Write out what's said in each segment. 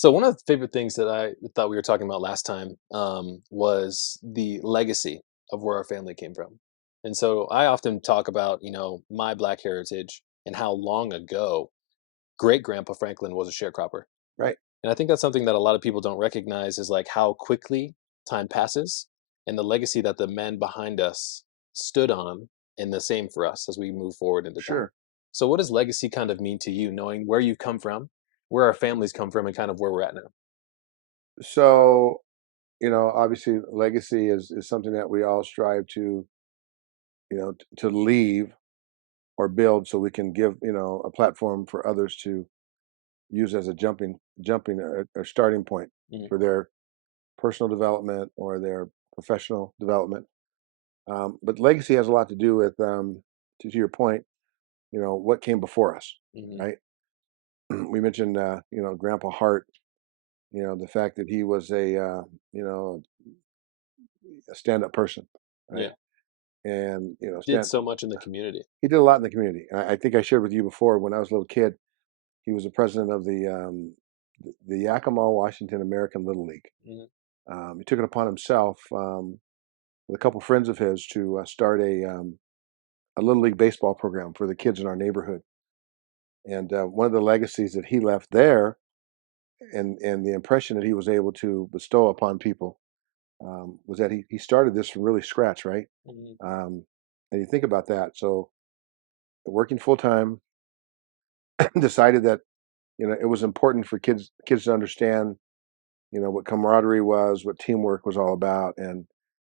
So one of the favorite things that I thought we were talking about last time was the legacy of where our family came from. And so I often talk about, my Black heritage and how long ago great grandpa Franklin was a sharecropper. Right. And I think that's something that a lot of people don't recognize is like how quickly time passes and the legacy that the men behind us stood on, and the same for us as we move forward into time. Sure. So what does legacy kind of mean to you, knowing where you come from, where our families come from, and kind of where we're at now? So, obviously legacy is something that we all strive to, to leave or build so we can give, a platform for others to use as a jumping or starting point Mhm. for their personal development or their professional development. But legacy has a lot to do with, to your point, what came before us, Mhm. right? We mentioned, Grandpa Hart, the fact that he was you know, a stand-up person, right? Yeah. And Did so much in the community. he did a lot in the community. I think I shared with you before when I was a little kid, he was the president of the Yakima, Washington American Little League. Mhm. He took it upon himself with a couple friends of his to start a little league baseball program for the kids in our neighborhood. And one of the legacies that he left there, and the impression that he was able to bestow upon people, was that he started this from really scratch, right? Mhm. Um, and you think about that. So working full time, decided that it was important for kids to understand what camaraderie was, what teamwork was all about, and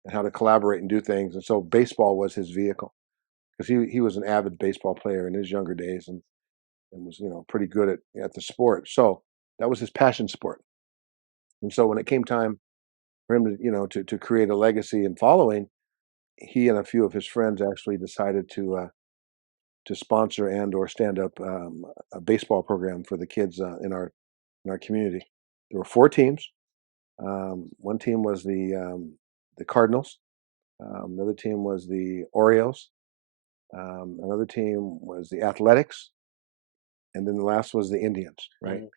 how to collaborate and do things. And so baseball was his vehicle because he was an avid baseball player in his younger days, and was pretty good at the sport. So that was his passion sport. And so when it came time for him to to create a legacy and following, he and a few of his friends actually decided to sponsor and or stand up a baseball program for the kids in our community. There were four teams. One team was the Cardinals. Another team was the Orioles. Another team was the Athletics, and then the last was the Indians. Right. Mhm.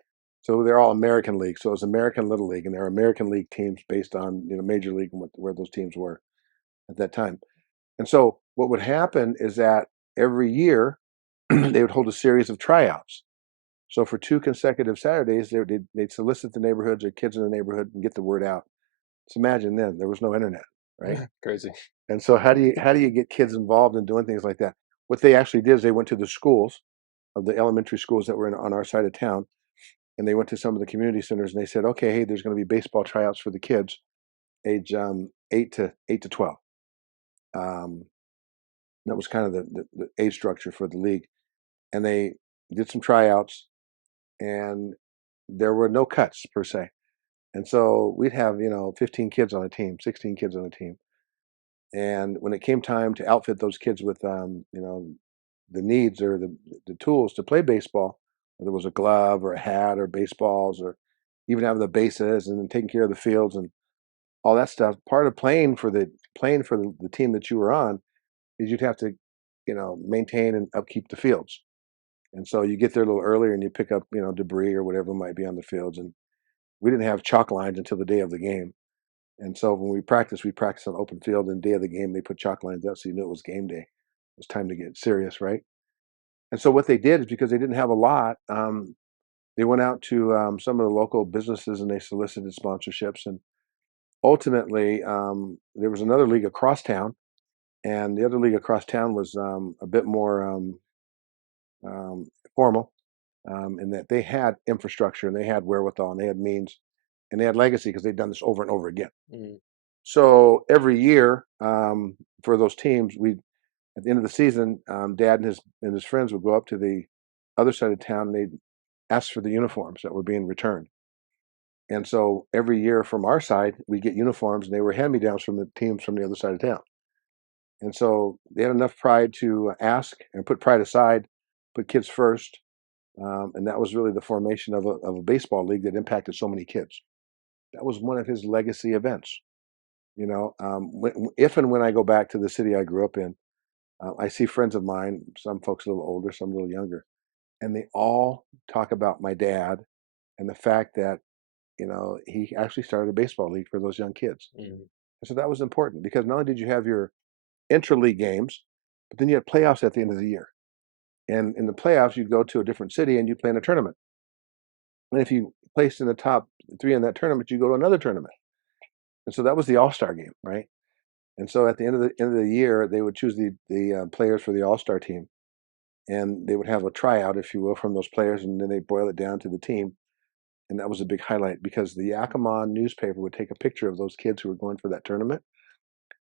So they're all American League. So it was American Little League, and there are American League teams based on Major League and where those teams were at that time. And so what would happen is that every year they would hold a series of tryouts. So for two consecutive Saturdays, they'd solicit the neighborhoods or kids in the neighborhood and get the word out. So imagine then there was no internet, right? Crazy. And so how do you get kids involved in doing things like that? What they actually did is they went to the schools of the elementary schools that were on our side of town, and they went to some of the community centers and they said, okay, hey, there's going to be baseball tryouts for the kids age 8 to 12. Um, that was kind of the age structure for the league, and they did some tryouts, and there were no cuts per se. And so we'd have 15 kids on a team, 16 kids on a team. And when it came time to outfit those kids with, the needs or the tools to play baseball, whether it was a glove or a hat or baseballs or even having the bases and then taking care of the fields and all that stuff. Part of playing for the team that you were on is you'd have to, maintain and upkeep the fields. And so you get there a little earlier and you pick up, debris or whatever might be on the fields. And we didn't have chalk lines until the day of the game. And so when we practiced on open field, and day of the game, they put chalk lines up so you knew it was game day. It was time to get serious, right? And so what they did is because they didn't have a lot, they went out to some of the local businesses and they solicited sponsorships. And ultimately, there was another league across town, and the other league across town was a bit more um, formal in that they had infrastructure and they had wherewithal and they had means and they had legacy because they'd done this over and over again. Mhm. So every year, for those teams, we at the end of the season, Dad and his friends would go up to the other side of town and they'd ask for the uniforms that were being returned. And so every year from our side, we get uniforms, and they were hand-me-downs from the teams from the other side of town. And so they had enough pride to ask and put pride aside, put kids first, and that was really the formation of a baseball league that impacted so many kids. That was one of his legacy events. If and when I go back to the city I grew up in, I see friends of mine, some folks a little older, some a little younger, and they all talk about my dad and the fact that he actually started a baseball league for those young kids. Mhm. And so that was important because not only did you have your intra-league games, but then you had playoffs at the end of the year. And in the playoffs, you'd go to a different city and you play in a tournament. And if you placed in the top three in that tournament, you go to another tournament. And so that was the All-Star game, right? And so at the end of the year, they would choose the players for the All-Star team, and they would have a tryout, if you will, from those players, and then they boil it down to the team. And that was a big highlight because the Yakima newspaper would take a picture of those kids who were going for that tournament.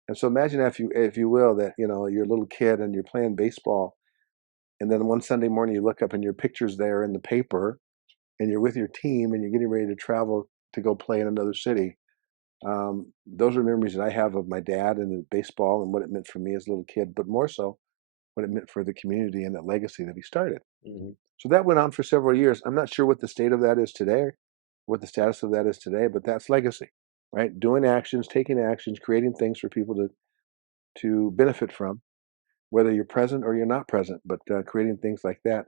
And so imagine if you will, that you're a little kid and you're playing baseball, and then one Sunday morning you look up and your picture's there in the paper, and you're with your team and you're getting ready to travel to go play in another city. Those are memories that I have of my dad and the baseball and what it meant for me as a little kid, but more so what it meant for the community and the legacy that he started. Mhm. So that went on for several years. I'm not sure what the state of that is today, what the status of that is today, but that's legacy, right? Doing actions, taking actions, creating things for people to benefit from, whether you're present or you're not present. But creating things like that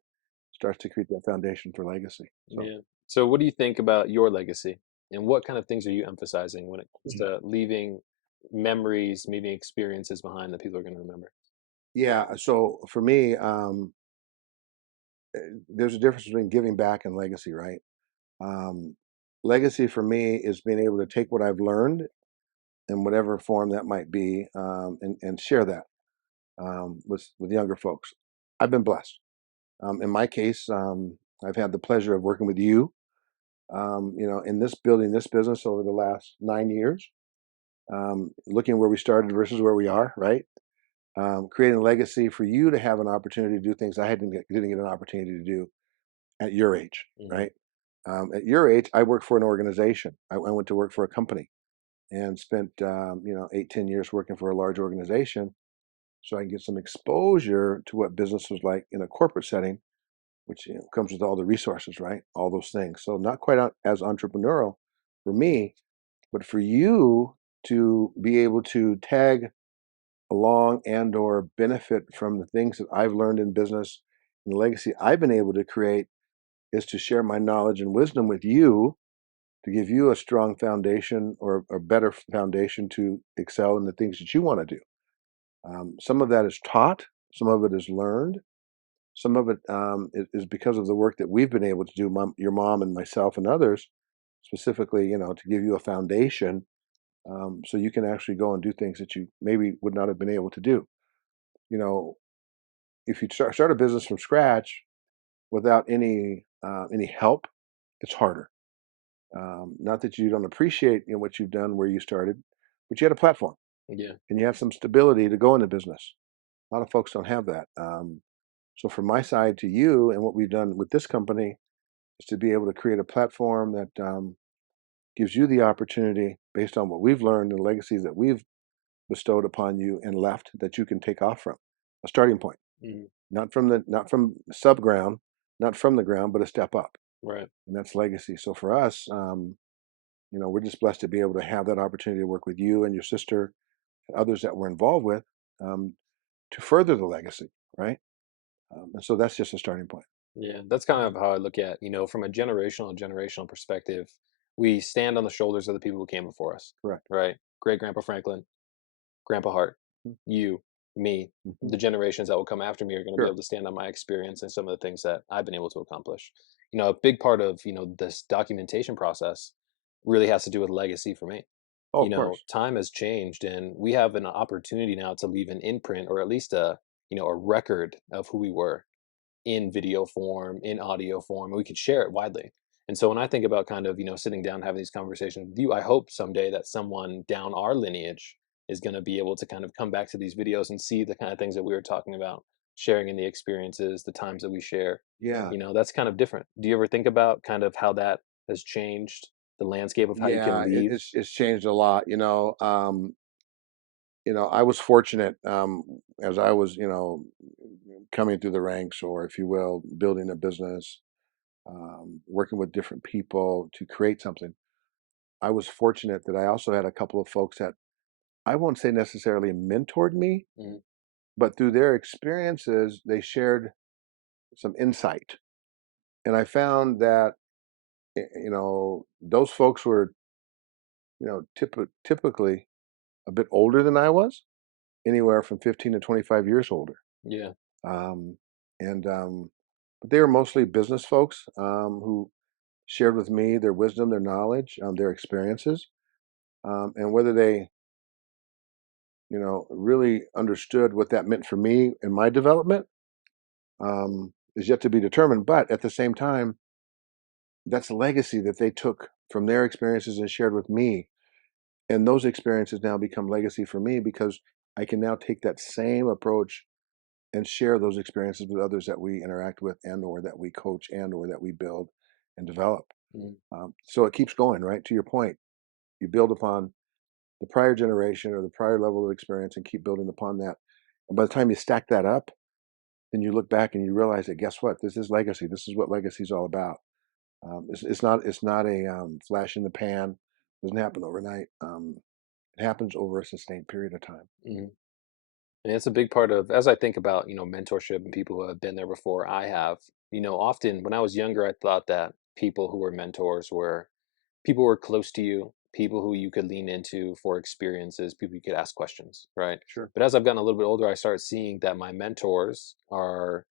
starts to create that foundation for legacy. So Yeah. So what do you think about your legacy? And what kind of things are you emphasizing when it comes yeah, to leaving memories, leaving experiences behind that people are going to remember? yeah. So for me, there's a difference between giving back and legacy, right? Um, Legacy for me is being able to take what I've learned in whatever form that might be, and share that with younger folks. I've been blessed. In my case, I've had the pleasure of working with you, in this building, this business over the last 9 years, looking where we started versus where we are, right? Creating a legacy for you to have an opportunity to do things I didn't get an opportunity to do at your age, Mhm. right? At your age, I worked for an organization. I went to work for a company and spent 8-10 years working for a large organization, so I can get some exposure to what business was like in a corporate setting, which comes with all the resources, right? All those things. So not quite as entrepreneurial for me, but for you to be able to tag along and or benefit from the things that I've learned in business and the legacy I've been able to create is to share my knowledge and wisdom with you to give you a strong foundation or a better foundation to excel in the things that you want to do. Some of that is taught, some of it is learned, some of it is because of the work that we've been able to do, your mom and myself and others, specifically, to give you a foundation so you can actually go and do things that you maybe would not have been able to do. You know, if you start a business from scratch without any help, it's harder. Not that you don't appreciate what you've done where you started, but you had a platform Yeah. and you have some stability to go into business. A lot of folks don't have that. So from my side to you and what we've done with this company is to be able to create a platform that gives you the opportunity based on what we've learned and legacies that we've bestowed upon you and left that you can take off from a starting point, Mhm. not from sub ground, not from the ground, but a step up. Right. And that's legacy. So for us, we're just blessed to be able to have that opportunity to work with you and your sister and others that we're involved with um, to further the legacy, right? And so that's just a starting point. Yeah, that's kind of how I look at, from a generational perspective, we stand on the shoulders of the people who came before us, Correct. right? Great Grandpa Franklin, Grandpa Hart, Mhm. you, me, Mhm. the generations that will come after me are going to be Sure. able to stand on my experience and some of the things that I've been able to accomplish. A big part of, this documentation process really has to do with legacy for me. Oh, of course. Time has changed and we have an opportunity now to leave an imprint or at least a record of who we were in video form, in audio form, and we could share it widely. And so when I think about kind of, sitting down having these conversations with you, I hope someday that someone down our lineage is going to be able to kind of come back to these videos and see the kind of things that we were talking about, sharing in the experiences, the times that we share. Yeah. That's kind of different. Do you ever think about kind of how that has changed the landscape of how you Yeah. can leave? It's changed a lot. I was fortunate as I was, coming through the ranks, or if you will, building a business, working with different people to create something. I was fortunate that I also had a couple of folks that I won't say necessarily mentored me, Mhm. but through their experiences, they shared some insight. And I found that those folks were, typically a bit older than I was, anywhere from 15 to 25 years older. Yeah. Um, and but they were mostly business folks who shared with me their wisdom, their knowledge, their experiences, and whether they, really understood what that meant for me and my development is yet to be determined. But at the same time, that's a legacy that they took from their experiences and shared with me. And those experiences now become legacy for me because I can now take that same approach and share those experiences with others that we interact with and or that we coach and or that we build and develop. Mhm. So it keeps going, right? To your point, you build upon the prior generation or the prior level of experience and keep building upon that. And by the time you stack that up, then you look back and you realize that guess what? This is legacy. This is what legacy is all about. It's not a flash in the pan. It doesn't happen overnight. It happens over a sustained period of time. Mhm. And it's a big part of, as I think about, mentorship and people who have been there before I have, often when I was younger, I thought that people who were mentors were people who were close to you, people who you could lean into for experiences, people you could ask questions, right? Sure. But as I've gotten a little bit older, I started seeing that my mentors are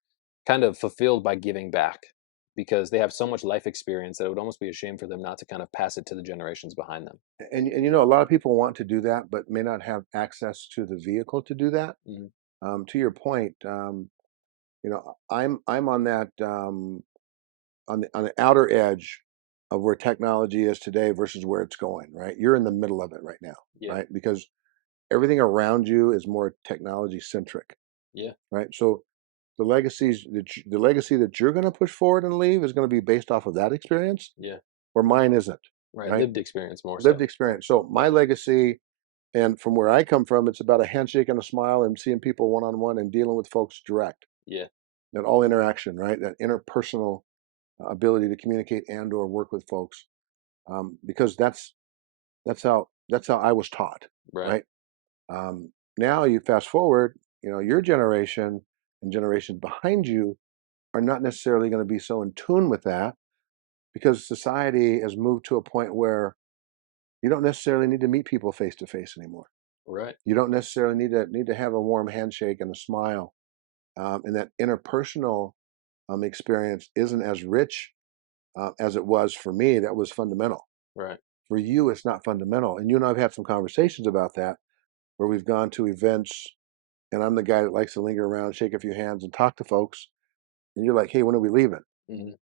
kind of fulfilled by giving back because they have so much life experience that it would almost be a shame for them not to kind of pass it to the generations behind them. And a lot of people want to do that, but may not have access to the vehicle to do that. Mhm. To your point, I'm on that on the outer edge of where technology is today versus where it's going. Right, you're in the middle of it right now, Yeah, right? Because everything around you is more technology centric, yeah, right? So the legacy that you're going to push forward and leave is going to be based off of that experience, yeah. where mine isn't. Right. Right, Lived experience more lived so. experience. So my legacy, and from where I come from, it's about a handshake and a smile and seeing people one on one and dealing with folks direct. Yeah, That all interaction, right? That interpersonal ability to communicate and or work with folks, because that's how I was taught, right, right? Now you fast forward, your generation and generations behind you are not necessarily going to be so in tune with that because society has moved to a point where you don't necessarily need to meet people face to face anymore. right, You don't necessarily need to have a warm handshake and a smile, and that interpersonal experience isn't as rich as it was for me. That was fundamental. right. For you, it's not fundamental. And you and I have had some conversations about that where we've gone to events, and I'm the guy that likes to linger around, shake a few hands, and talk to folks. And you're like, "Hey, when are we leaving?" Mhm.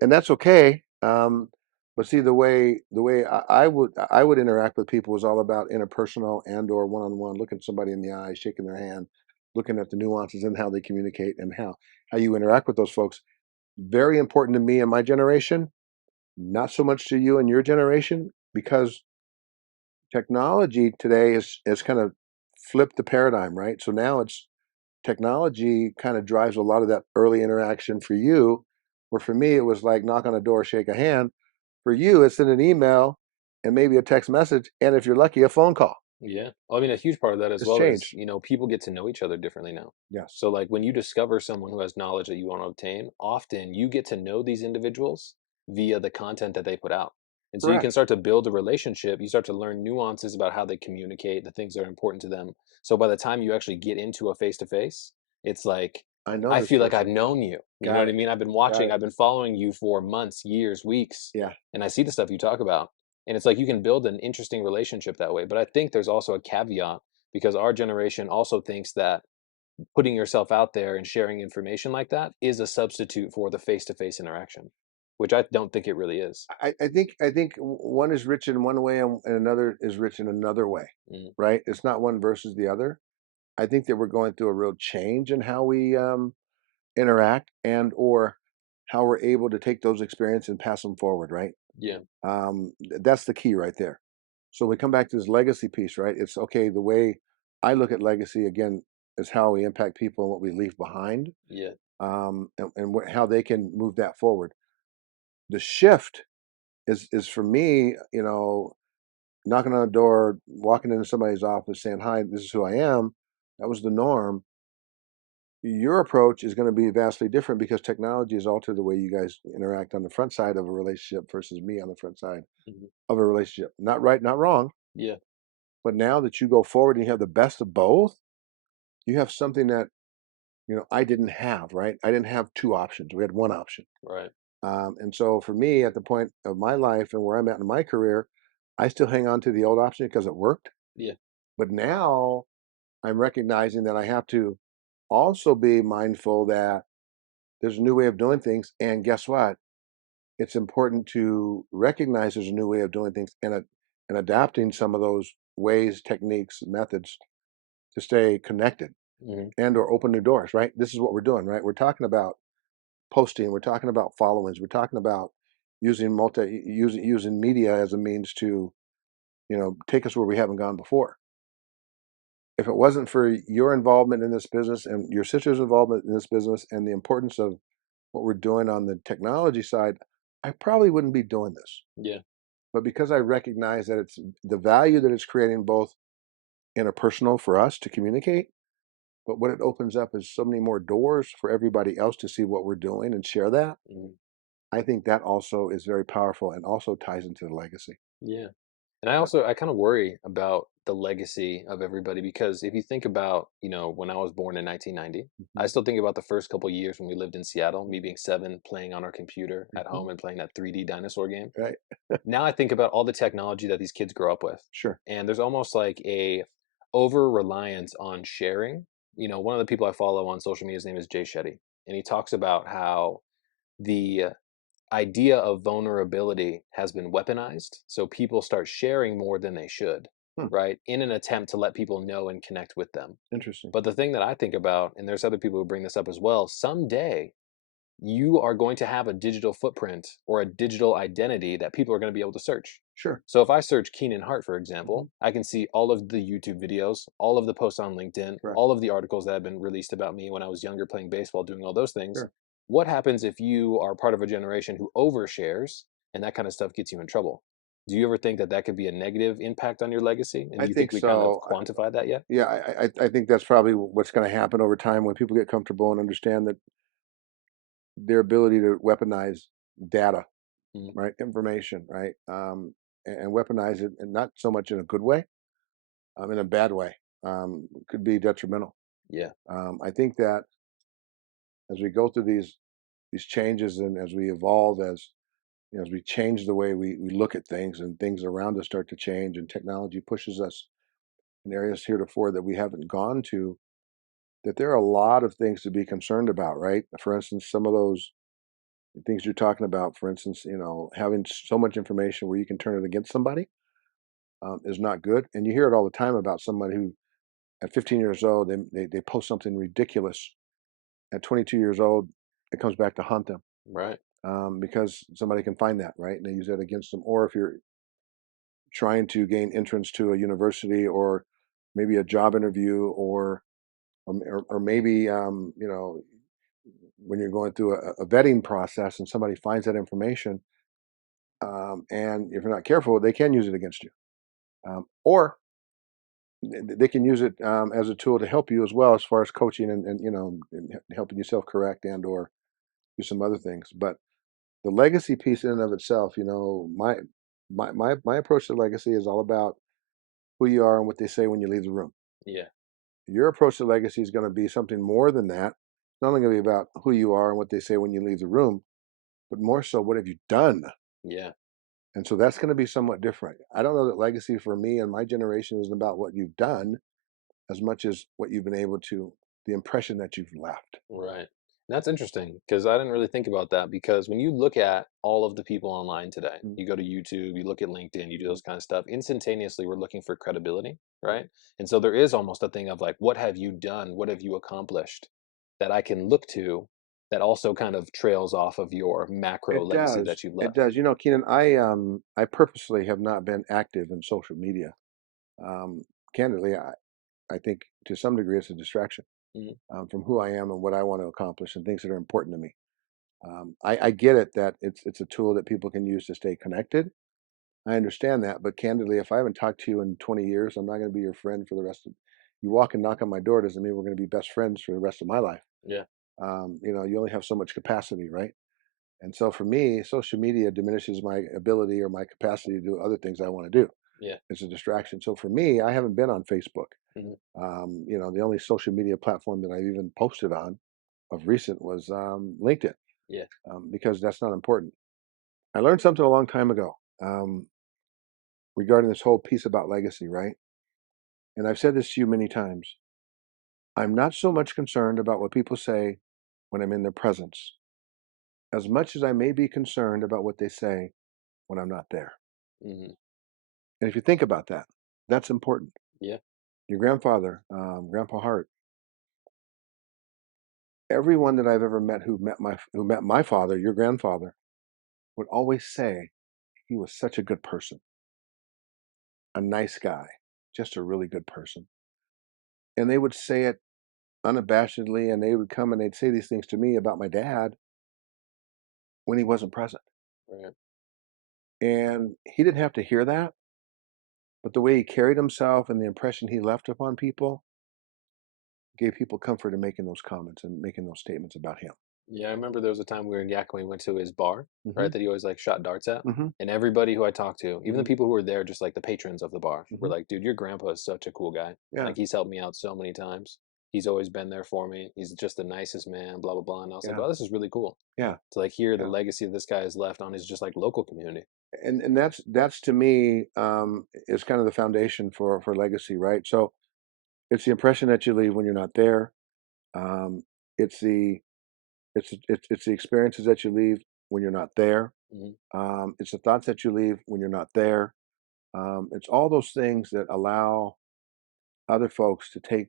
And that's okay. But see, the way I would interact with people was all about interpersonal and or one on one, looking somebody in the eye, shaking their hand, looking at the nuances and how they communicate and how you interact with those folks. Very important to me and my generation. Not so much to you and your generation because technology today is kind of flipped the paradigm, right? So now it's technology kind of drives a lot of that early interaction for you, where for me it was like knock on a door, shake a hand. For you, it's in an email and maybe a text message, and if you're lucky, a phone call. Yeah. Well, I mean, a huge part of that as It's well is, changed. people get to know each other differently now. Yes. So, like, when you discover someone who has knowledge that you want to obtain, often you get to know these individuals via the content that they put out. And so you can Correct. start to build a relationship. You start to learn nuances about how they communicate, the things that are important to them. So by the time you actually get into a face to face, it's like, I know I this feel like I've person. known you. You know Got what I it. mean? I've been Got watching, it. I've been following you for months, years, weeks, Yeah. and I see the stuff you talk about. And it's like you can build an interesting relationship that way. But I think there's also a caveat because our generation also thinks that putting yourself out there and sharing information like that is a substitute for the face-to-face interaction, which I don't think it really is. I think one is rich in one way and another is rich in another way, Mm, right? It's not one versus the other. I think that we're going through a real change in how we interact and or how we're able to take those experiences and pass them forward, right? yeah, That's the key right there. So we come back to this legacy piece, right? It's okay. The way I look at legacy again is how we impact people and what we leave behind, yeah, and how they can move that forward. The shift is for me, knocking on a door, walking into somebody's office, saying, "Hi, this is who I am." That was the norm. Your approach is going to be vastly different because technology has altered the way you guys interact on the front side of a relationship versus me on the front side Mhm. of a relationship. Not right, not wrong, Yeah. but now that you go forward and you have the best of both, you have something that I didn't have. Right? I didn't have two options. We had one option. Right. And so for me, at the point of my life and where I'm at in my career, I still hang on to the old option because it worked. Yeah. But now I'm recognizing that I have to also be mindful that there's a new way of doing things. And guess what? It's important to recognize there's a new way of doing things and adapting some of those ways, techniques, methods to stay connected Mhm. and or open new doors, right? This is what we're doing, right? We're talking about posting, we're talking about followings, we're talking about using media as a means to, take us where we haven't gone before. If it wasn't for your involvement in this business and your sister's involvement in this business and the importance of what we're doing on the technology side, I probably wouldn't be doing this. Yeah. But because I recognize that it's the value that it's creating both interpersonal for us to communicate, but what it opens up is so many more doors for everybody else to see what we're doing and share that. Mhm. I think that also is very powerful and also ties into the legacy. Yeah. And I kind of worry about the legacy of everybody because if you think about, when I was born in 1990, I Mhm, still think about the first couple years when we lived in Seattle, mhm, me being 7, playing on our computer at mhm. home and playing that 3D dinosaur game. Right. Now I think about all the technology that these kids grow up with. Sure. And there's almost like a over reliance on sharing. One of the people I follow on social media, his name is Jay Shetty, and he talks about how the idea of vulnerability has been weaponized. So people start sharing more than they should, Hmm. right? In an attempt to let people know and connect with them. Interesting. But the thing that I think about, and there's other people who bring this up as well, someday you are going to have a digital footprint or a digital identity that people are going to be able to search. Sure. So if I search Keenanheart, for Mhm. example, I can see all of the YouTube videos, all of the posts on LinkedIn, Correct. all of the articles that have been released about me when I was younger playing baseball, doing all those things. Sure. What happens if you are part of a generation who overshares and that kind of stuff gets you in trouble? Do you ever think that that could be a negative impact on your legacy? And I do you think think we kind of so. quantified that yet? Yeah, I think that's probably what's going to happen over time when people get comfortable and understand that their ability to weaponize data, Mhm. right, information, right, and weaponize it, and not so much in a good way, in a bad way, could be detrimental. Yeah. I think that as we go through these changes and as we evolve, as we change the way we look at things and things around us start to change and technology pushes us in areas heretofore that we haven't gone to, that there are a lot of things to be concerned about, right? For instance, some of those things you're talking about, for instance, having so much information where you can turn it against somebody is not good. And you hear it all the time about somebody who, at 15 years old, they post something ridiculous. At 22 years old, it comes back to haunt them Right. because somebody can find that, right? And they use that against them. Or if you're trying to gain entrance to a university or maybe a job interview or maybe when you're going through a vetting process and somebody finds that information, and if you're not careful, they can use it against you, or they can use it as a tool to help you as well, as far as coaching and helping you self correct and or do some other things. But the legacy piece in and of itself, my approach to legacy is all about who you are and what they say when you leave the room. Yeah. Your approach to legacy is going to be something more than that. It's not only going to be about who you are and what they say when you leave the room, but more so, what have you done? Yeah. And so that's going to be somewhat different. I don't know that legacy for me and my generation isn't about what you've done as much as what you've been able to, the impression that you've left. Right. That's interesting because I didn't really think about that because when you look at all of the people online today, Mm, you go to YouTube, you look at LinkedIn, you do mm, those kind of stuff, instantaneously we're looking for credibility, mm. right? And so there is almost a thing of like, what have you done? What have you accomplished that I can look to that also kind of trails off of your macro It legacy does. that you've It left? does. Keenan, I purposely have not been active in social media. Um, Candidly, I think to some degree it's a distraction Mhm. from who I am and what I want to accomplish and things that are important to me. I get it that it's a tool that people can use to stay connected. I understand that, but candidly, if I haven't talked to you in 20 years, I'm not going to be your friend for the rest of. You walk and knock on my door doesn't mean we're going to be best friends for the rest of my life. Yeah. You only have so much capacity, right? And so for me, social media diminishes my ability or my capacity to do other things I want to do. Yeah. It's a distraction. So for me, I haven't been on Facebook. Mhm. The only social media platform that I've even posted on of recent was LinkedIn, Yeah. because that's not important. I learned something a long time ago, regarding this whole piece about legacy, right? And I've said this to you many times. I'm not so much concerned about what people say when I'm in their presence, as much as I may be concerned about what they say when I'm not there. Mhm. And if you think about that, that's important. Yeah. Your grandfather, Grandpa Hart, everyone that I've ever met who met my father, your grandfather, would always say he was such a good person, a nice guy, just a really good person. And they would say it unabashedly, and they would come and they'd say these things to me about my dad when he wasn't present. Right. And he didn't have to hear that, but the way he carried himself and the impression he left upon people gave people comfort in making those comments and making those statements about him. Yeah, I remember there was a time we were in Yakima, we went to his bar, Hmm. right, that he always, like, shot darts at, Hmm. and everybody who I talked to, even the Hmm. people who were there, just, like, the patrons of the bar, were Hmm. like, "Dude, your grandpa is such a cool guy. Yeah, Like, he's helped me out so many times. He's always been there for me. He's just the nicest man, blah, blah, blah," and I was like, yeah, "Oh, this is really cool yeah, to, like, hear the yeah. legacy this guy has left on his just, like, local community." And that's to me, is kind of the foundation for legacy, right? So it's the impression that you leave when you're not there. Um, it's the it's the experiences that you leave when you're not there. Mhm. It's the thoughts that you leave when you're not there. It's all those things that allow other folks to take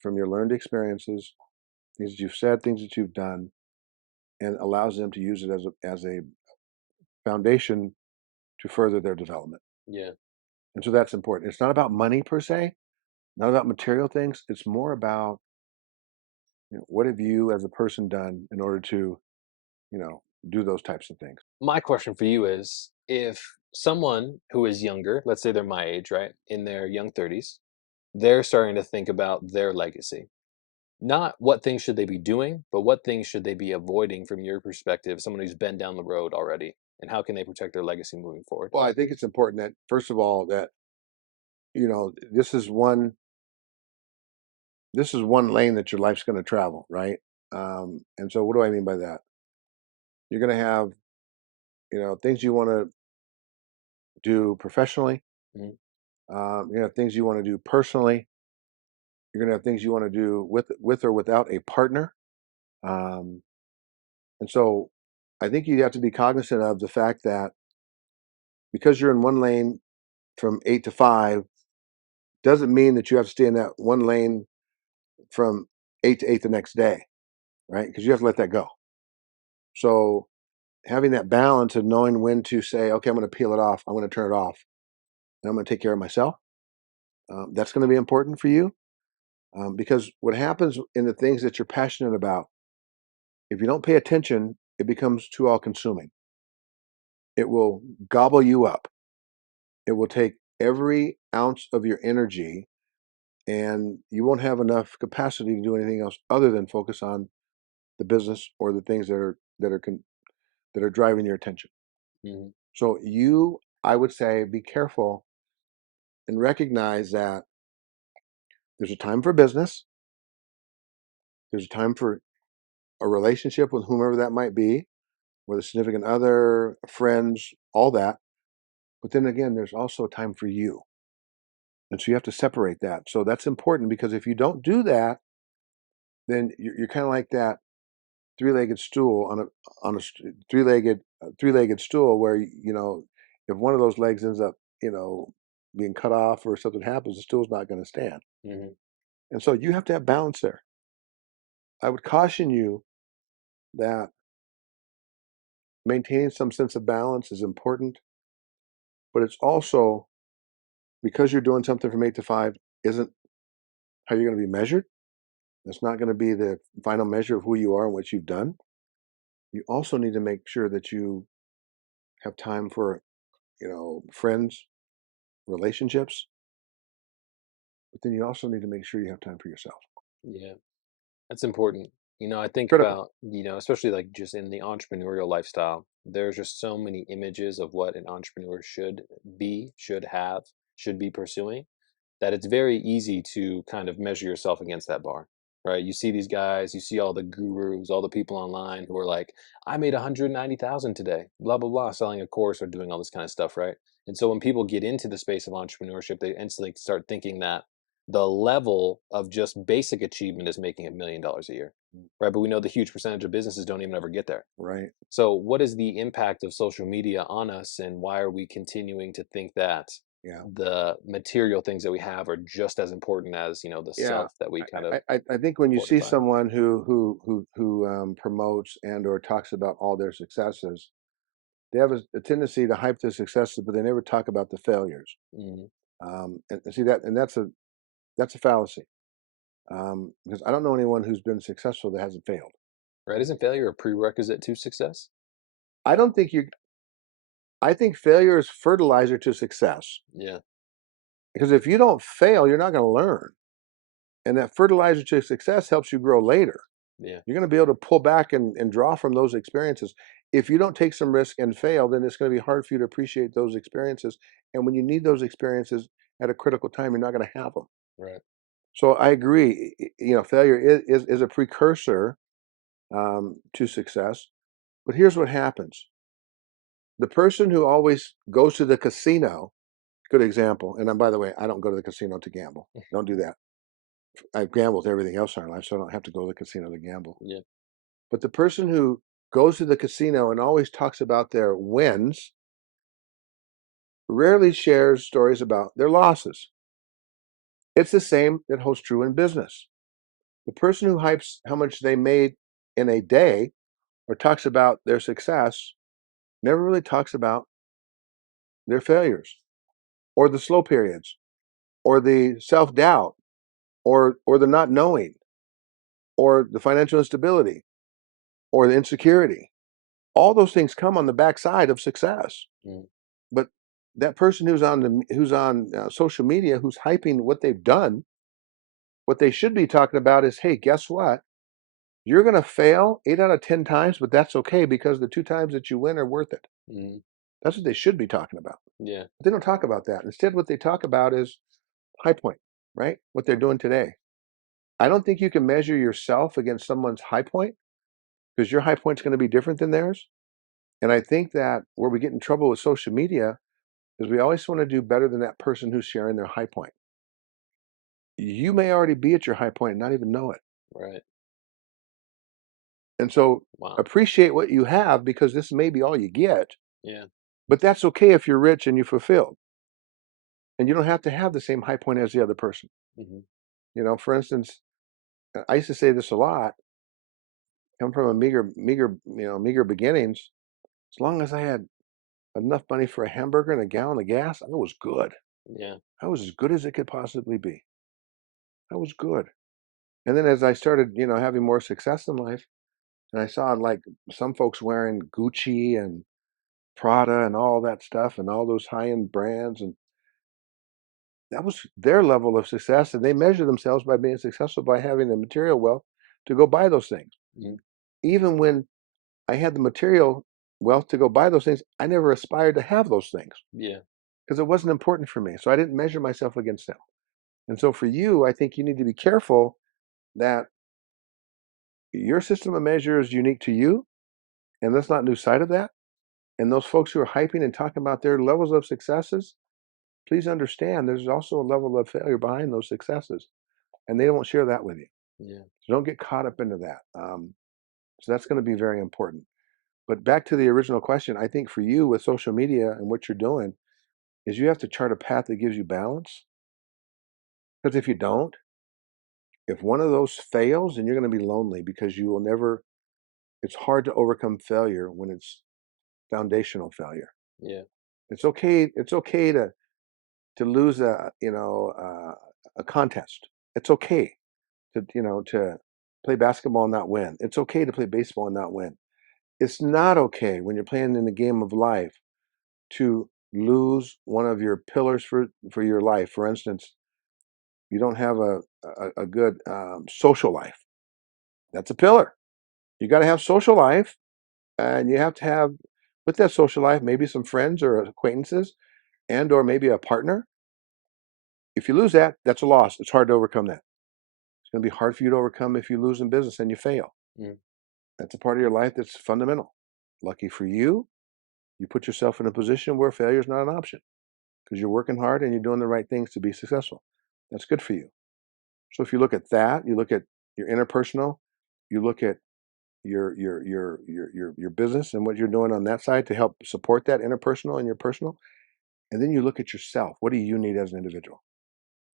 from your learned experiences, things that you've said, things that you've done, and allows them to use it as a foundation to further their development. Yeah. And so that's important. It's not about money per se, not about material things. It's more about, what have you as a person done in order to, you know, do those types of things. My question for you is, if someone who is younger, let's say they're my age, right, in their young 30s, they're starting to think about their legacy. Not what things should they be doing, but what things should they be avoiding from your perspective, someone who's been down the road already, and how can they protect their legacy moving forward? Well, I think it's important that first of all that, this is one lane that your life's going to travel, right? And so what do I mean by that? You're going to have, things you want to do professionally. Mhm. You're going to have things you want to do personally. You're going to have things you want to do with or without a partner. Um, and so I think you have to be cognizant of the fact that because you're in one lane from 8 to 5 doesn't mean that you have to stay in that one lane from 8 to 8 the next day, right? Because you have to let that go. So having that balance of knowing when to say, okay, I'm going to peel it off, I'm going to turn it off, and I'm going to take care of myself. That's going to be important for you, because what happens in the things that you're passionate about, if you don't pay attention, it becomes too all consuming. It will gobble you up. It will take every ounce of your energy, and you won't have enough capacity to do anything else other than focus on the business or the things that are driving your attention. Mhm. So I would say, be careful and recognize that there's a time for business, there's a time for a relationship with whomever that might be, whether significant other, friends, all that. But then again, there's also a time for you. And so you have to separate that. So that's important because if you don't do that, then you're kind of like that three-legged stool on a three-legged stool where if one of those legs ends up being cut off or something happens, the stool's not going to stand. Mhm. And so you have to have balance there. I would caution you that maintaining some sense of balance is important, but it's also because you're doing something from 8 to 5 isn't how you're going to be measured. It's not going to be the final measure of who you are and what you've done. You also need to make sure that you have time for, friends, relationships, but then you also need to make sure you have time for yourself. Yeah. That's important. I think Critical. about, especially like just in the entrepreneurial lifestyle, there's just so many images of what an entrepreneur should be, should have, should be pursuing, that it's very easy to kind of measure yourself against that bar, right? You see these guys, you see all the gurus, all the people online who are like, I made 190,000 today, blah, blah, blah, selling a course or doing all this kind of stuff, right? And so when people get into the space of entrepreneurship, they instantly start thinking that the level of just basic achievement is making $1 million a year, right? But we know the huge percentage of businesses don't even ever get there. Right. So, what is the impact of social media on us, and why are we continuing to think that Yeah. the material things that we have are just as important as the Yeah. self that we kind of I think when you see fortify? someone who promotes and or talks about all their successes, they have a tendency to hype their successes, but they never talk about the failures. Mhm. And see that, and that's a fallacy. Because I don't know anyone who's been successful that hasn't failed. Right? Isn't failure a prerequisite to success? I don't think you. I think failure is fertilizer to success. Yeah, Because if you don't fail, you're not going to learn, and that fertilizer to success helps you grow later. yeah, You're going to be able to pull back and draw from those experiences. If you don't take some risk and fail, then it's going to be hard for you to appreciate those experiences. And when you need those experiences at a critical time, you're not going to have them. right. So I agree. Failure is a precursor to success. But here's what happens: the person who always goes to the casino, good example. And by the way, I don't go to the casino to gamble. Don't do that. I've gambled everything else in our life, so I don't have to go to the casino to gamble. Yeah, But the person who goes to the casino and always talks about their wins rarely shares stories about their losses. It's the same that holds true in business. The person who hypes how much they made in a day or talks about their success never really talks about their failures or the slow periods or the self-doubt or the not knowing or the financial instability or the insecurity. All those things come on the backside of success. mhm, But that person who's on social media, who's hyping what they've done, what they should be talking about is, hey, guess what? You're going to fail 8 out of 10 times, but that's okay because the 2 times that you win are worth it. mhm, That's what they should be talking about. yeah, But they don't talk about that. Instead, what they talk about is high point, right? What they're doing today. I don't think you can measure yourself against someone's high point because your high point's going to be different than theirs. And I think that where we get in trouble with social media is we always want to do better than that person who's sharing their high point. You may already be at your high point and not even know it. right. And so Wow. appreciate what you have because this may be all you get, Yeah. but that's okay if you're rich and you're fulfilled. And you don't have to have the same high point as the other person. Hmm. For instance, I used to say this a lot, come from a meager beginnings. As long as I had enough money for a hamburger and a gallon of gas, I was good. Yeah. I was as good as it could possibly be. I was good. And then as I started, having more success in life, and I saw like some folks wearing Gucci and Prada and all that stuff and all those high-end brands, and that was their level of success, and they measure themselves by being successful by having the material wealth to go buy those things. Hmm. Even when I had the material wealth to go buy those things, I never aspired to have those things Yeah. because it wasn't important for me. So I didn't measure myself against them. And so for you, I think you need to be careful that your system of measure is unique to you, and let's not lose sight of that. And those folks who are hyping and talking about their levels of successes, please understand there's also a level of failure behind those successes, and they won't share that with you. Yeah. So don't get caught up into that. So that's going to be very important. But back to the original question, I think for you with social media and what you're doing is you have to chart a path that gives you balance. Because if you don't, if one of those fails, then you're going to be lonely because you will never. It's hard to overcome failure when it's foundational failure. Yeah. It's okay. It's okay to lose a contest. It's okay to play basketball and not win. It's okay to play baseball and not win. It's not okay when you're playing in the game of life to lose one of your pillars for your life. For instance, You don't have a good social life. That's a pillar. You got to have social life, and you have to have with that social life maybe some friends or acquaintances, and or maybe a partner. If you lose that, that's a loss. It's hard to overcome that. It's going to be hard for you to overcome if you lose in business and you fail. Mm. That's a part of your life that's fundamental. Lucky for you, you put yourself in a position where failure is not an option because you're working hard and you're doing the right things to be successful. That's good for you. So if you look at that, you look at your interpersonal, you look at your business and what you're doing on that side to help support that interpersonal and your personal, and then you look at yourself. What do you need as an individual?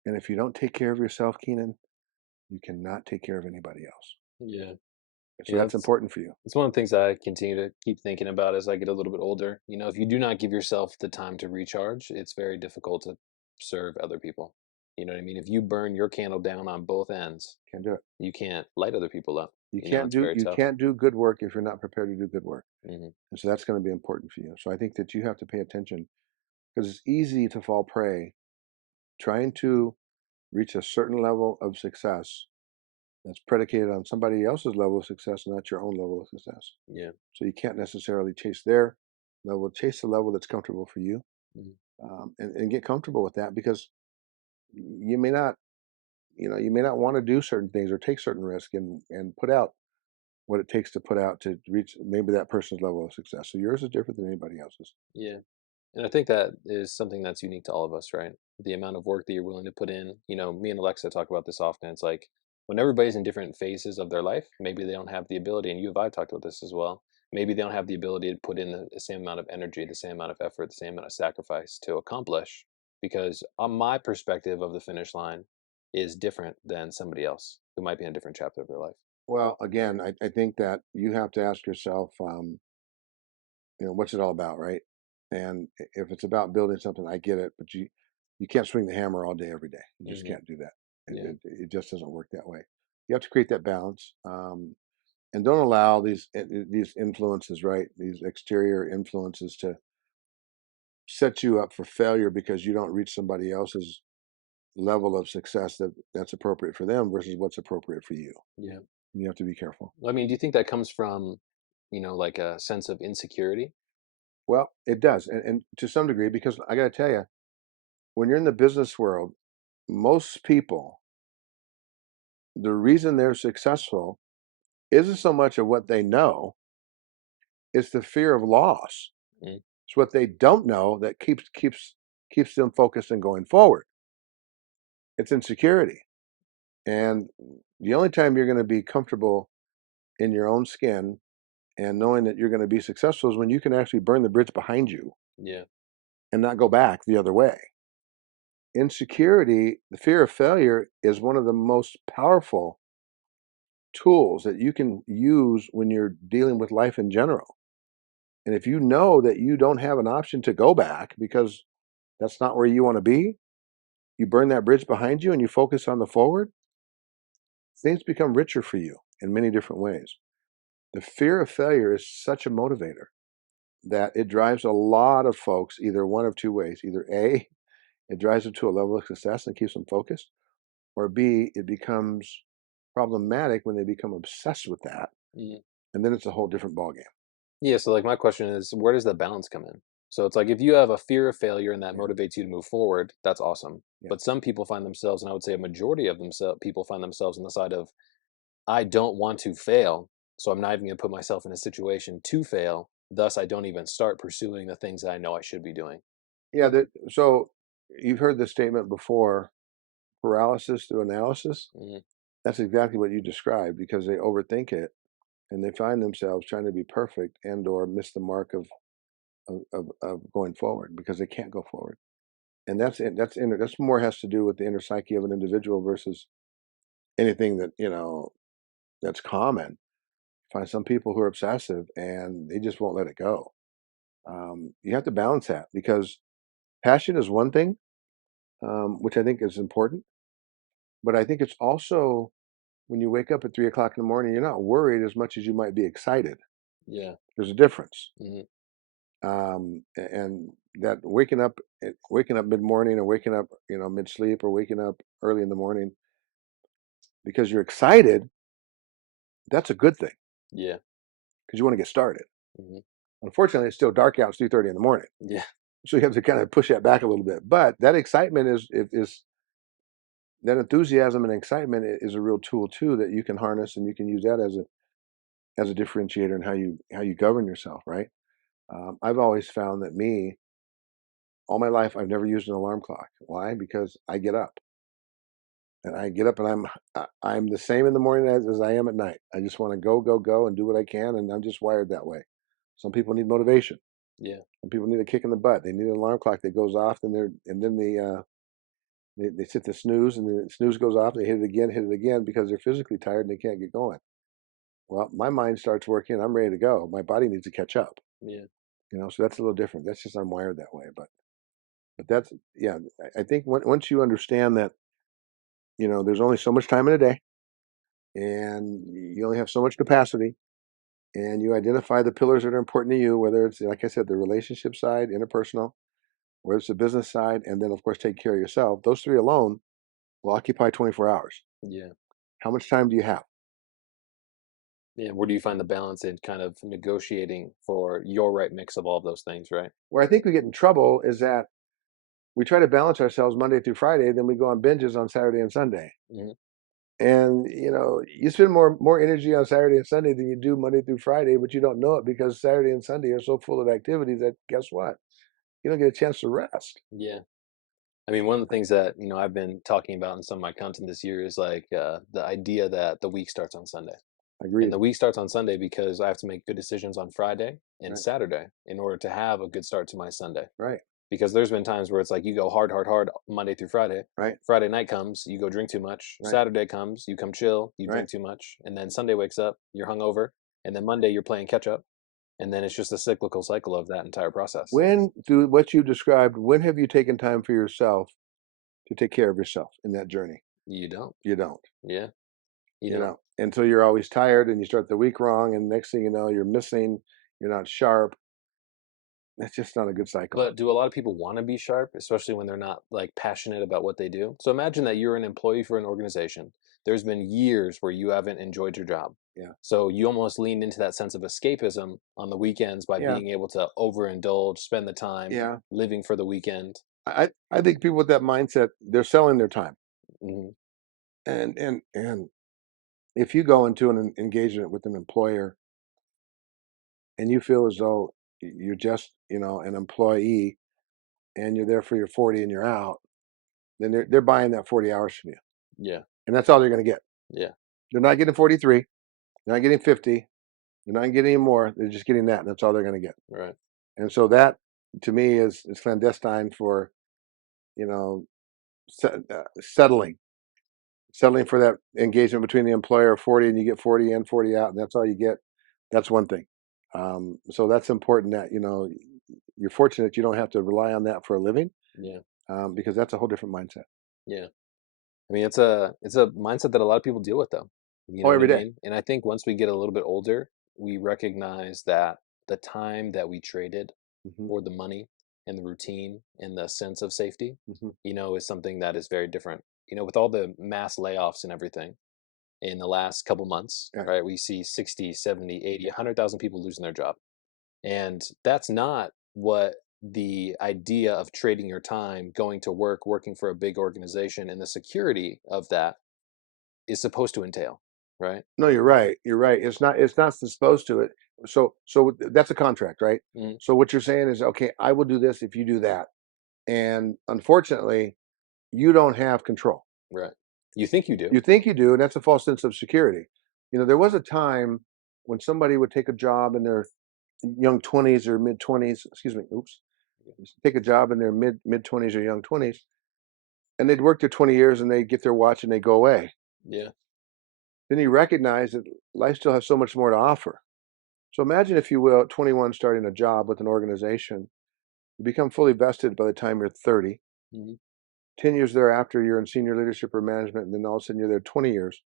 And if you don't take care of yourself, Keenan, you cannot take care of anybody else. Yeah. So Yeah, that's important for you. it's one of the things I continue to keep thinking about as I get a little bit older. If you do not give yourself the time to recharge, it's very difficult to serve other people. You know what I mean? If you burn your candle down on both ends, Can't do it. you can't light other people up. You can't It's do very you tough. can't do good work if you're not prepared to do good work. Hmm. And so that's going to be important for you. So I think that you have to pay attention because it's easy to fall prey trying to reach a certain level of success that's predicated on somebody else's level of success and not your own level of success. Yeah. So you can't necessarily chase their level, chase the level that's comfortable for you, Hmm. and get comfortable with that because you may not, you may not want to do certain things or take certain risks and put out what it takes to put out to reach maybe that person's level of success. So yours is different than anybody else's. Yeah. And I think that is something that's unique to all of us, right? The amount of work that you're willing to put in. Me and Alexa talk about this often. It's like when everybody's in different phases of their life, maybe they don't have the ability, and you and I talked about this as well. Maybe they don't have the ability to put in the same amount of energy, the same amount of effort, the same amount of sacrifice to accomplish. Because on my perspective of the finish line is different than somebody else who might be in a different chapter of their life. Well, again, I think that you have to ask yourself, what's it all about, right? And if it's about building something, I get it, but you can't swing the hammer all day every day. You just Hmm. can't do that. It, Yeah. it, it just doesn't work that way. You have to create that balance, and don't allow these influences, right? These exterior influences to set you up for failure because you don't reach somebody else's level of success that's appropriate for them versus what's appropriate for you. Yeah. You have to be careful. I mean, do you think that comes from, like a sense of insecurity? Well, it does, and to some degree, because I got to tell you, when you're in the business world, most people, the reason they're successful isn't so much of what they know; it's the fear of loss. Mm. It's what they don't know that keeps them focused and going forward. It's insecurity, and the only time you're going to be comfortable in your own skin and knowing that you're going to be successful is when you can actually burn the bridge behind you Yeah. and not go back the other way. Insecurity, the fear of failure, is one of the most powerful tools that you can use when you're dealing with life in general. And if you know that you don't have an option to go back because that's not where you want to be, you burn that bridge behind you and you focus on the forward, things become richer for you in many different ways. The fear of failure is such a motivator that it drives a lot of folks either one of two ways. Either A, it drives them to a level of success and keeps them focused, or B, it becomes problematic when they become obsessed with that, Mm. and then it's a whole different ballgame. Yeah. So, like, my question is, where does the balance come in? So, it's like if you have a fear of failure and that Yeah, motivates you to move forward, that's awesome. yeah, But some people find themselves, and I would say a majority of themselves, people find themselves on the side of, I don't want to fail. So, I'm not even going to put myself in a situation to fail. Thus, I don't even start pursuing the things that I know I should be doing. yeah. So you've heard the statement before: paralysis through analysis. Hmm. That's exactly what you described because they overthink it and they find themselves trying to be perfect and/or miss the mark of going forward because they can't go forward. And that's more has to do with the inner psyche of an individual versus anything that that's common. Find some people who are obsessive and they just won't let it go. You have to balance that because passion is one thing, which I think is important, but I think it's also when you wake up at 3 o'clock in the morning, you're not worried as much as you might be excited. Yeah. There's a difference. Hmm. And that waking up mid morning, or waking up mid sleep, or waking up early in the morning because you're excited, that's a good thing Yeah. because you want to get started. Mhm. Unfortunately, it's still dark out. It's 3:30 in the morning, Yeah. so you have to kind of push that back a little bit. But that excitement is that enthusiasm and excitement is a real tool too that you can harness, and you can use that as a differentiator in how you govern yourself. Right? I've always found that all my life, I've never used an alarm clock. Why? Because I get up. And I get up and I'm the same in the morning as I am at night. I just want to go, go, go and do what I can, and I'm just wired that way. Some people need motivation. Yeah. Some people need a kick in the butt. They need an alarm clock that goes off, and then they sit the snooze, and the snooze goes off. They hit it again because they're physically tired and they can't get going. Well, my mind starts working. I'm ready to go. My body needs to catch up. Yeah. So that's a little different. That's just I'm wired that way. But that's yeah. I think once you understand that there's only so much time in a day, and you only have so much capacity, and you identify the pillars that are important to you, whether it's, like I said, the relationship side, interpersonal, whether it's the business side, and then of course take care of yourself. Those three alone will occupy 24 hours. Yeah. How much time do you have? Yeah. Where do you find the balance in kind of negotiating for your right mix of all of those things, right? Where I think we get in trouble is that we try to balance ourselves Monday through Friday, then we go on binges on Saturday and Sunday. Mhm. And you spend more energy on Saturday and Sunday than you do Monday through Friday, but you don't know it because Saturday and Sunday are so full of activities that, guess what? You don't get a chance to rest. Yeah. I mean, one of the things that, I've been talking about in some of my content this year is like the idea that the week starts on Sunday. And Agreed. the week starts on Sunday because I have to make good decisions on Friday and Right. Saturday in order to have a good start to my Sunday. Right. Because there's been times where it's like you go hard, hard, hard Monday through Friday. Right. Friday night comes, you go drink too much. Right. Saturday comes, you come chill, you Right. drink too much. And then Sunday wakes up, you're hungover. And then Monday, you're playing catch up. And then it's just a cyclical cycle of that entire process. When, through what you described, when have you taken time for yourself to take care of yourself in that journey? You don't. You don't. Yeah. You don't. Until you're always tired and you start the week wrong, and next thing you know, you're missing, you're not sharp. That's just not a good cycle. But do a lot of people want to be sharp, especially when they're not like passionate about what they do? So imagine that you're an employee for an organization. There's been years where you haven't enjoyed your job. Yeah. So you almost leaned into that sense of escapism on the weekends by Yeah. being able to overindulge, spend the time Yeah. living for the weekend. I think people with that mindset, they're selling their time. Hmm. And if you go into an engagement with an employer and you feel as though you're just, an employee, and you're there for your 40 and you're out, then they're buying that 40 hours from you. Yeah. And that's all they're going to get. Yeah. They're not getting 43. They're not getting 50. They're not getting any more. They're just getting that, and that's all they're going to get. Right. And so that, to me, is clandestine for you know settling, for that engagement between the employer of 40, and you get 40 in, 40 out, and that's all you get. That's one thing. So that's important that you're fortunate you don't have to rely on that for a living, Yeah. because that's a whole different mindset. Yeah. I mean, it's a mindset that a lot of people deal with, though. You Oh, know what I every day. mean? And I think once we get a little bit older, we recognize that the time that we traded Hmm. for the money and the routine and the sense of safety, Hmm. is something that is very different. With all the mass layoffs and everything in the last couple months, Right. right? We see 60, 70, 80, 100,000 people losing their job. And that's not what the idea of trading your time, going to work, working for a big organization, and the security of that is supposed to entail, right? No, you're right. You're right. It's not supposed to. So that's a contract, right? Mhm. So what you're saying is, okay, I will do this if you do that. And unfortunately, you don't have control. Right. You think you do. You think you do, and that's a false sense of security. There was a time when somebody would take a job in their young 20s or mid 20s, excuse me, oops, take a job in their mid 20s or young 20s, and they'd work there 20 years, and they'd get their watch and they go away. Yeah. Then you recognize that life still has so much more to offer. So imagine, if you will, at 21 starting a job with an organization, you become fully vested by the time you're 30. Mhm. 10 years thereafter, you're in senior leadership or management, and then all of a sudden you're there 20 years.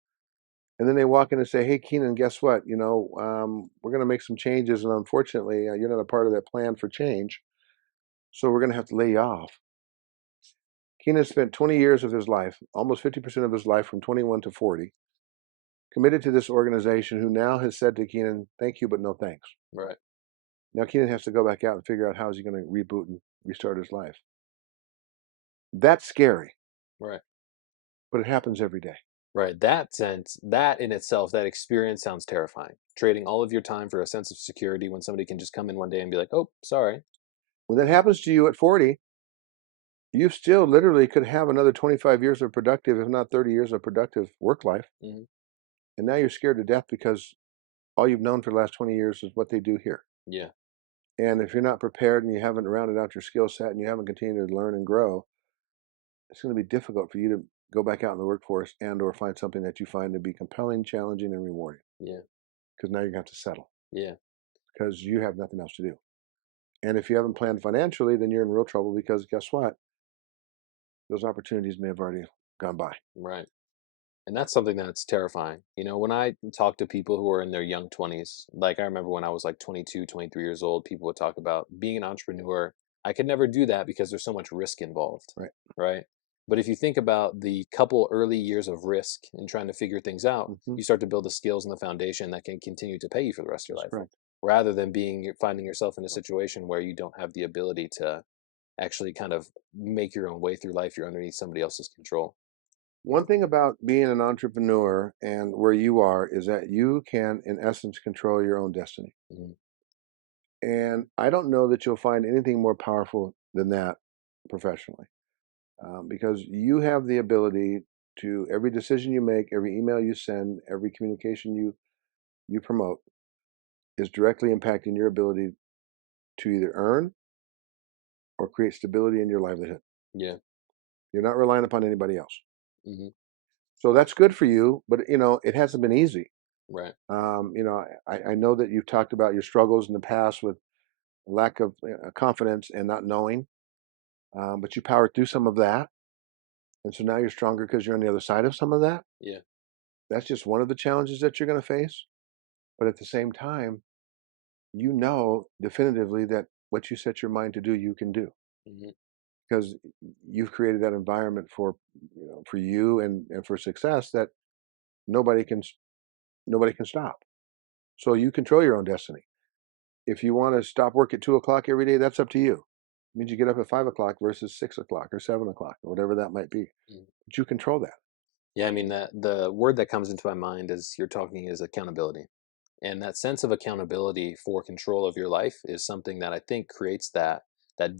And then they walk in and say, "Hey, Keenan, guess what? We're going to make some changes, and unfortunately, you're not a part of that plan for change. so we're going to have to lay you off. Keenan spent 20 years of his life, almost 50% of his life from 21 to 40, committed to this organization who now has said to Keenan, thank you, but no thanks. Right. Now Keenan has to go back out and figure out how is he going to reboot and restart his life. That's scary, Right. but it happens every day. Right. That sense, that in itself, that experience sounds terrifying. Trading all of your time for a sense of security when somebody can just come in one day and be like, "Oh, sorry." When that happens to you at 40, you still literally could have another 25 years of productive, if not 30 years of productive work life. Hmm. And now you're scared to death because all you've known for the last 20 years is what they do here. Yeah. And if you're not prepared and you haven't rounded out your skill set and you haven't continued to learn and grow, it's going to be difficult for you to go back out in the workforce and or find something that you find to be compelling, challenging, and rewarding. Yeah. Because now you're going to have to settle Yeah. because you have nothing else to do. And if you haven't planned financially, then you're in real trouble because guess what? Those opportunities may have already gone by. Right. And that's something that's terrifying. When I talk to people who are in their young 20s, like I remember when I was like 22, 23 years old, people would talk about being an entrepreneur. I could never do that because there's so much risk involved, Right. right? But if you think about the couple early years of risk in trying to figure things out, Hmm. you start to build the skills and the foundation that can continue to pay you for the rest of your That's life, correct. rather than finding yourself in a situation where you don't have the ability to actually kind of make your own way through life. You're underneath somebody else's control. One thing about being an entrepreneur and where you are is that you can, in essence, control your own destiny. Mhm. And I don't know that you'll find anything more powerful than that professionally, because you have the ability to every decision you make, every email you send, every communication you promote is directly impacting your ability to either earn or create stability in your livelihood. Yeah. You're not relying upon anybody else. Hmm. So that's good for you, but it hasn't been easy. Right. I know that you've talked about your struggles in the past with lack of confidence and not knowing, but you powered through some of that. And so now you're stronger because you're on the other side of some of that. Yeah. That's just one of the challenges that you're going to face. But at the same time, you know definitively that what you set your mind to do, you can do Hmm. because you've created that environment for you and for success that nobody can nobody can stop. So you control your own destiny. If you want to stop work at 2 o'clock every day, that's up to you. It means you get up at 5 o'clock versus 6 o'clock or 7 o'clock or whatever that might be. But you control that. Yeah, I mean that the word that comes into my mind as you're talking is accountability. And that sense of accountability for control of your life is something that I think creates that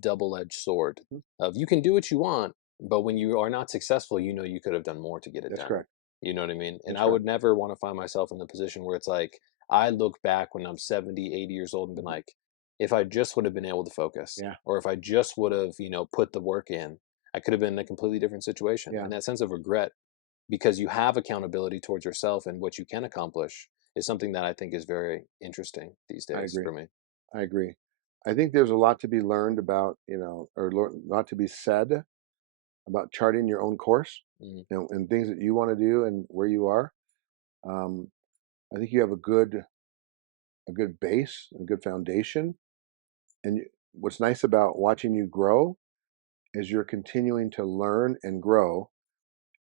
double-edged sword Mhm. of you can do what you want, but when you are not successful, you could have done more to get it That's done. correct. You know what I mean? And That's I correct. would never want to find myself in the position where it's like I look back when I'm 70, 80 years old and been Mhm. like, if I just would have been able to focus, Yeah. or if I just would have, put the work in, I could have been in a completely different situation. Yeah. And that sense of regret because you have accountability towards yourself and what you can accomplish is something that I think is very interesting these I days agree. for me. I agree. I think there's a lot to be learned about, or a lot to be said about charting your own course, Mhm. and things that you want to do and where you are. Um, I think you have a good base, a good foundation. And what's nice about watching you grow is you're continuing to learn and grow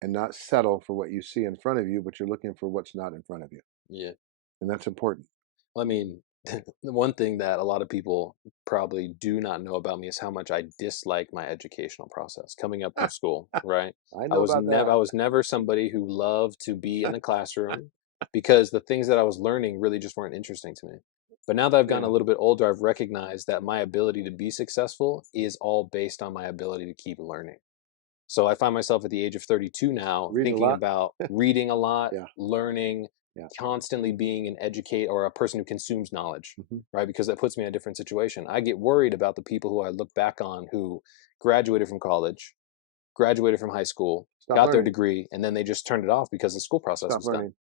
and not settle for what you see in front of you, but you're looking for what's not in front of you. Yeah. And that's important. I mean, the one thing that a lot of people probably do not know about me is how much I dislike my educational process coming up through school, right? I I know was about never that. I was never somebody who loved to be in the classroom because the things that I was learning really just weren't interesting to me. But now that I've gotten a Yeah. little bit older, I've recognized that my ability to be successful is all based on my ability to keep learning. So I find myself at the age of 32 now Reading a thinking lot. about reading a lot, Yeah. learning, Yeah. constantly being an educate or a person who consumes knowledge, Hmm. right? Because that puts me in a different situation. I get worried about the people who I look back on who graduated from college, graduated from high school, Stop got their learning. degree, and then they just turned it off because the school process Stop was done. learning.